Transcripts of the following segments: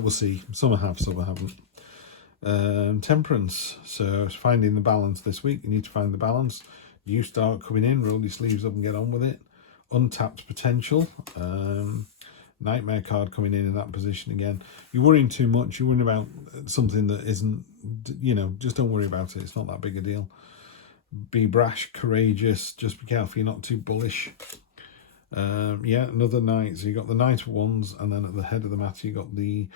We'll see. Some have, some haven't. Temperance. So it's finding the balance this week. You need to find the balance. New start coming in. Roll your sleeves up and get on with it. Untapped potential. Nightmare card coming in that position again. You're worrying too much. You're worrying about something that isn't, just don't worry about it. It's not that big a deal. Be brash, courageous. Just be careful you're not too bullish. Another Knight. So you got the Knight of Wands, and then at the head of the matter you got the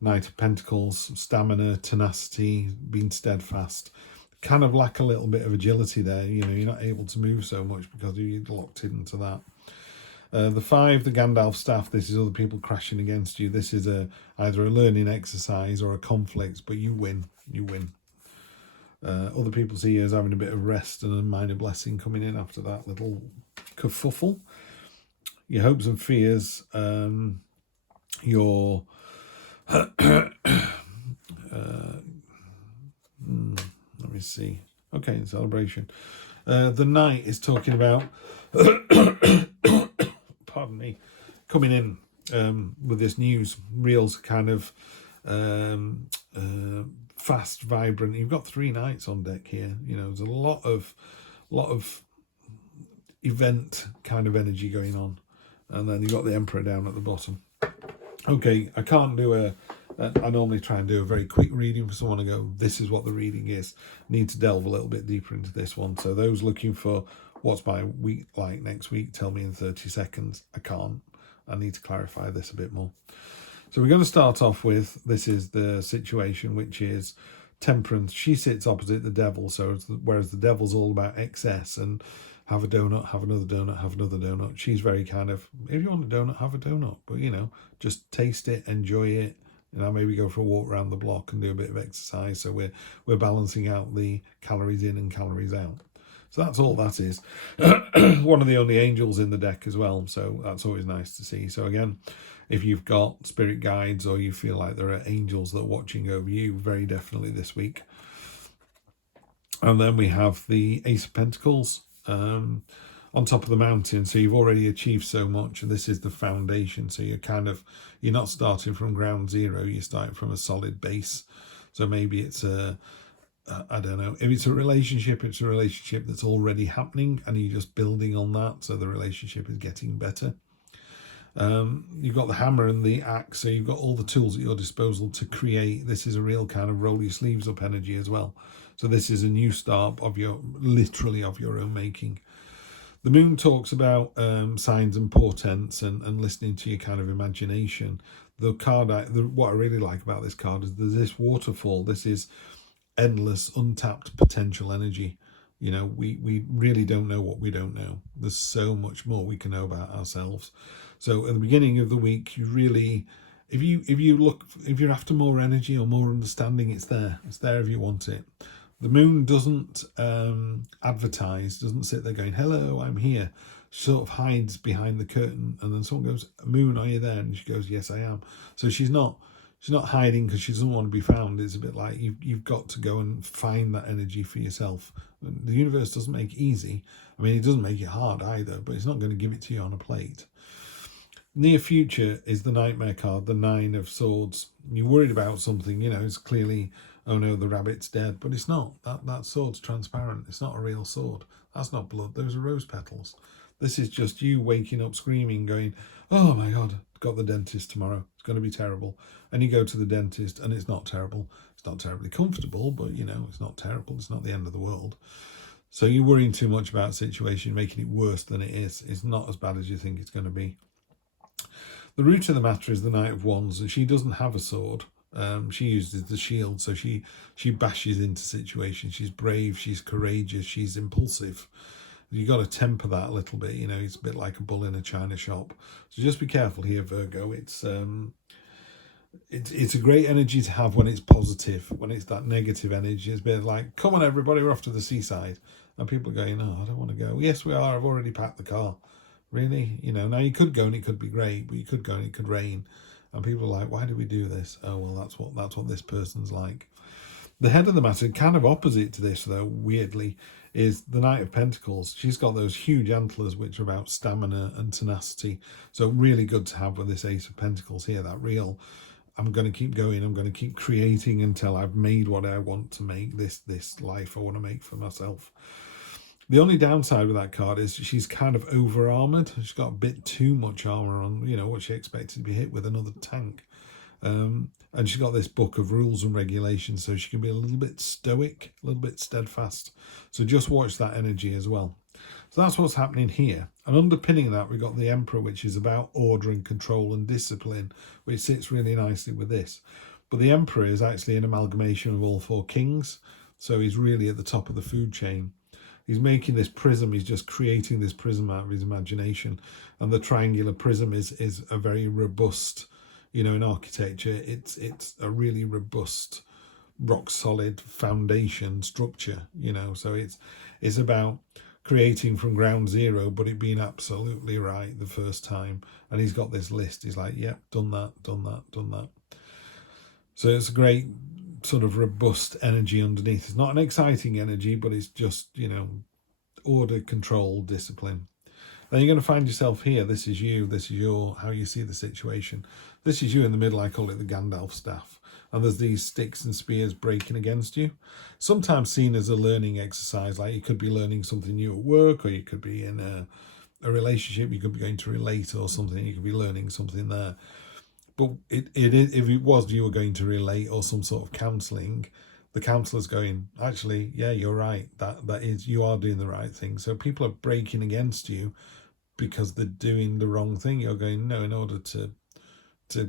Knight of Pentacles. Stamina, tenacity, being steadfast. Kind of lack a little bit of agility there. You're not able to move so much because you're locked into that. The 5, the Gandalf staff. This is other people crashing against you. This is either a learning exercise or a conflict, but you win. You win. Other people see you as having a bit of rest and a minor blessing coming in after that little kerfuffle. Your hopes and fears, your let me see. Okay, celebration. The Knight is talking about pardon me, coming in with this news. Real kind of fast, vibrant. You've got 3 Knights on deck here. There's a lot of event kind of energy going on. And then you've got the Emperor down at the bottom. Okay, I can't do I normally try and do a very quick reading for someone to go, this is what the reading is. Need to delve a little bit deeper into this one. So those looking for what's my week like next week, tell me in 30 seconds. I can't. I need to clarify this a bit more. So we're going to start off with, this is the situation, which is Temperance. She sits opposite the Devil. So whereas the Devil's all about excess and have a donut, have another donut, have another donut. She's very kind of, if you want a donut, have a donut. But, just taste it, enjoy it. Maybe go for a walk around the block and do a bit of exercise. So we're balancing out the calories in and calories out. So that's all that is. One of the only angels in the deck as well. So that's always nice to see. So again, if you've got spirit guides or you feel like there are angels that are watching over you, very definitely this week. And then we have the Ace of Pentacles. On top of the mountain, so you've already achieved so much, and this is the foundation. So you're not starting from ground zero, you're starting from a solid base. So maybe it's I don't know, if it's a relationship that's already happening and you're just building on that, so the relationship is getting better. You've got the hammer and the axe, so you've got all the tools at your disposal to create. This is a real kind of roll your sleeves up energy as well. So this is a new start of literally of your own making. The moon talks about signs and portents and listening to your kind of imagination. The card, what I really like about this card is there's this waterfall. This is endless, untapped potential energy. We really don't know what we don't know. There's so much more we can know about ourselves. So at the beginning of the week, you really, if you're after more energy or more understanding, it's there. It's there if you want it. The moon doesn't advertise, doesn't sit there going, hello, I'm here. She sort of hides behind the curtain, and then someone goes, Moon, are you there? And she goes, yes, I am. So she's not hiding because she doesn't want to be found. It's a bit like you've got to go and find that energy for yourself. The universe doesn't make it easy. I mean, it doesn't make it hard either, but it's not going to give it to you on a plate. Near future is the Nightmare card, the 9 of Swords. You're worried about something, it's clearly, oh no, the rabbit's dead, but it's not. That sword's transparent. It's not a real sword. That's not blood. Those are rose petals. This is just you waking up screaming, going, oh my God, got the dentist tomorrow. It's going to be terrible. And you go to the dentist and it's not terrible. It's not terribly comfortable, but it's not terrible. It's not the end of the world. So you're worrying too much about a situation, making it worse than it is. It's not as bad as you think it's going to be. The root of the matter is the Knight of Wands, and she doesn't have a sword. She uses the shield, so she bashes into situations. She's brave, she's courageous, she's impulsive. You got to temper that a little bit. It's a bit like a bull in a china shop. So just be careful here, Virgo. It's a great energy to have when it's positive. When it's that negative energy, it's a bit like, come on everybody, we're off to the seaside. And people are going, no, I don't want to go. Yes, we are. I've already packed the car. Really? Now you could go and it could be great, but you could go and it could rain. And people are like, why do we do this? Oh, well, that's what this person's like. The head of the matter, kind of opposite to this, though, weirdly, is the Knight of Pentacles. She's got those huge antlers, which are about stamina and tenacity. So really good to have with this Ace of Pentacles here, that real, I'm going to keep going. I'm going to keep creating until I've made what I want to make, this life I want to make for myself. The only downside with that card is she's kind of over armored. She's got a bit too much armor on, you know, what she expected to be hit with another tank. And she's got this book of rules and regulations, so she can be a little bit stoic, a little bit steadfast. So just watch that energy as well. So that's what's happening here. And underpinning that, we've got the Emperor, which is about order and control and discipline, which sits really nicely with this. But the Emperor is actually an amalgamation of all four kings. So he's really at the top of the food chain. He's making this prism. He's just creating this prism out of his imagination. And the triangular prism is a very robust, you know, in architecture, it's a really robust, rock solid foundation structure, you know. So it's about creating from ground zero, but it being absolutely right the first time. And he's got this list. He's like, yep, done that, done that, done that. So it's a great sort of robust energy underneath. It's not an exciting energy, but it's just, you know, order, control, discipline. Then you're going to find yourself here. This is you. This is your, how you see the situation. This is you in the middle. I call it the Gandalf staff. And there's these sticks and spears breaking against you. Sometimes seen as a learning exercise, like you could be learning something new at work, or you could be in a relationship, you could be going to relate or something, you could be learning something there. But it is, if it was you were going to relate or some sort of counselling, the counsellor's going, actually, yeah, you're right. That is, you are doing the right thing. So people are breaking against you because they're doing the wrong thing. You're going, no, in order to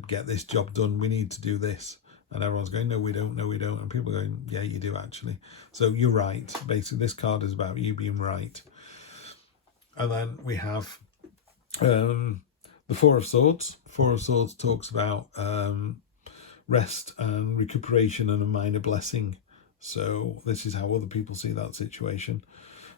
get this job done, we need to do this. And everyone's going, no, we don't, no, we don't. And people are going, yeah, you do actually. So you're right. Basically, this card is about you being right. And then we have the Four of Swords. Four of Swords talks about rest and recuperation and a minor blessing. So this is how other people see that situation.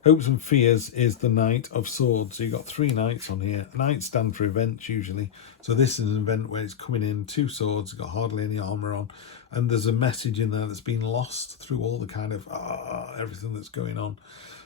Hopes and fears is the Knight of Swords. So you've got three knights on here. Knights stand for events usually. So this is an event where it's coming in, two swords, got hardly any armour on. And there's a message in there that's been lost through all the kind of everything that's going on.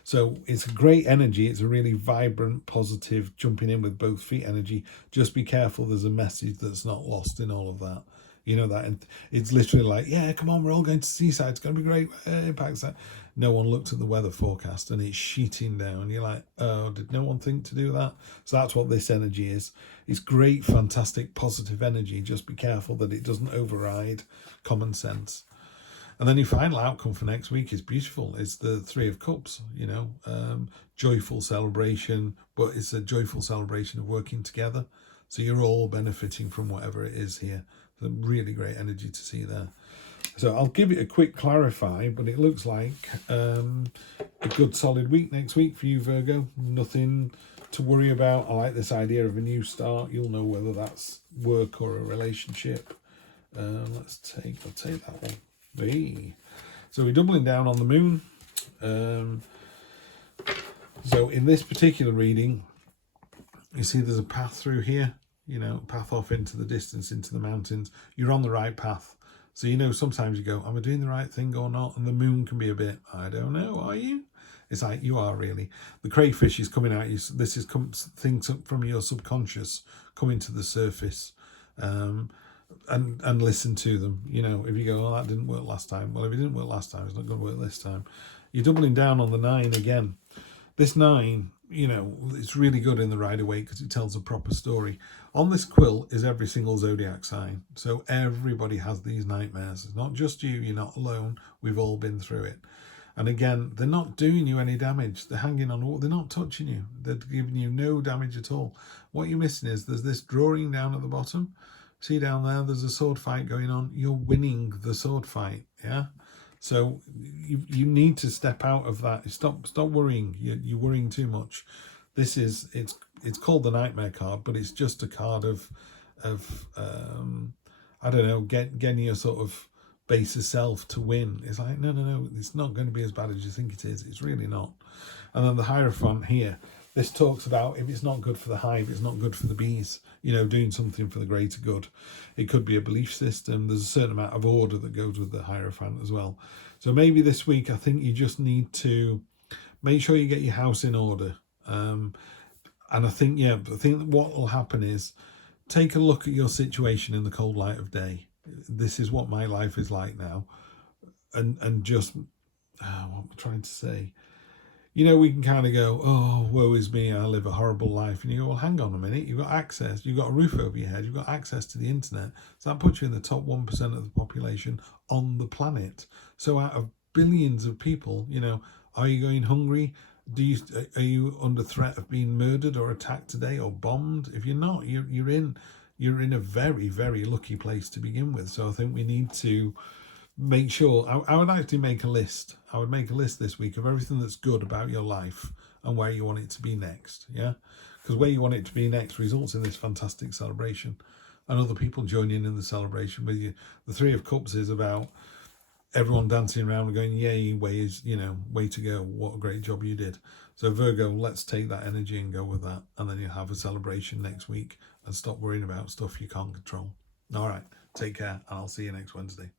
So it's a great energy. It's a really vibrant, positive, jumping in with both feet energy. Just be careful. There's a message that's not lost in all of that. You know that, and it's literally like, yeah, come on, we're all going to seaside. It's going to be great. Impacts that. No one looked at the weather forecast and it's sheeting down. You're like, oh, did no one think to do that? So that's what this energy is. It's great, fantastic, positive energy. Just be careful that it doesn't override common sense. And then your final outcome for next week is beautiful. It's the Three of Cups, you know, joyful celebration, but it's a joyful celebration of working together. So you're all benefiting from whatever it is here. So really great energy to see there. So I'll give it a quick clarify, but it looks like a good solid week next week for you, Virgo. Nothing to worry about. I like this idea of a new start. You'll know whether that's work or a relationship. I'll take that one. Hey. So we're doubling down on the moon. So in this particular reading, you see there's a path through here, you know, path off into the distance, into the mountains. You're on the right path. So, you know, sometimes you go, am I doing the right thing or not? And the moon can be a bit, I don't know, are you? It's like, you are really. The crayfish is coming out. This is things from your subconscious coming to the surface. And listen to them. You know, if you go, oh, that didn't work last time. Well, if it didn't work last time, it's not going to work this time. You're doubling down on the 9 again. This 9, you know, it's really good in the Rider-Waite because it tells a proper story. On this quill is every single zodiac sign. So everybody has these nightmares. It's not just you. You're not alone. We've all been through it. And again, they're not doing you any damage. They're hanging on. They're not touching you. They're giving you no damage at all. What you're missing is there's this drawing down at the bottom. See down there, there's a sword fight going on. You're winning the sword fight, yeah? So you need to step out of that. Stop worrying. You're worrying too much. This is, it's called the Nightmare card, but it's just a card of I don't know, getting your sort of baser self to win. It's like, no, it's not going to be as bad as you think it is. It's really not. And then the Hierophant here, this talks about if it's not good for the hive, it's not good for the bees, you know, doing something for the greater good. It could be a belief system. There's a certain amount of order that goes with the Hierophant as well. So maybe this week, I think you just need to make sure you get your house in order. And I think what will happen is take a look at your situation in the cold light of day. This is what my life is like now. And just, what am I trying to say? You know, we can kind of go, oh, woe is me, I live a horrible life. And you go, well, hang on a minute. You've got access. You've got a roof over your head. You've got access to the internet. So that puts you in the top 1% of the population on the planet. So out of billions of people, you know, are you going hungry? Are you under threat of being murdered or attacked today or bombed? If you're not, you're in a very, very lucky place to begin with. So I think we need to make sure, I would actually make a list. I would make a list this week of everything that's good about your life and where you want it to be next. Yeah, because where you want it to be next results in this fantastic celebration and other people joining in the celebration with you. The Three of Cups is about everyone dancing around and going, yay, way to go, what a great job you did. So Virgo, let's take that energy and go with that, and then you'll have a celebration next week and stop worrying about stuff you can't control. All right, take care, and I'll see you next Wednesday.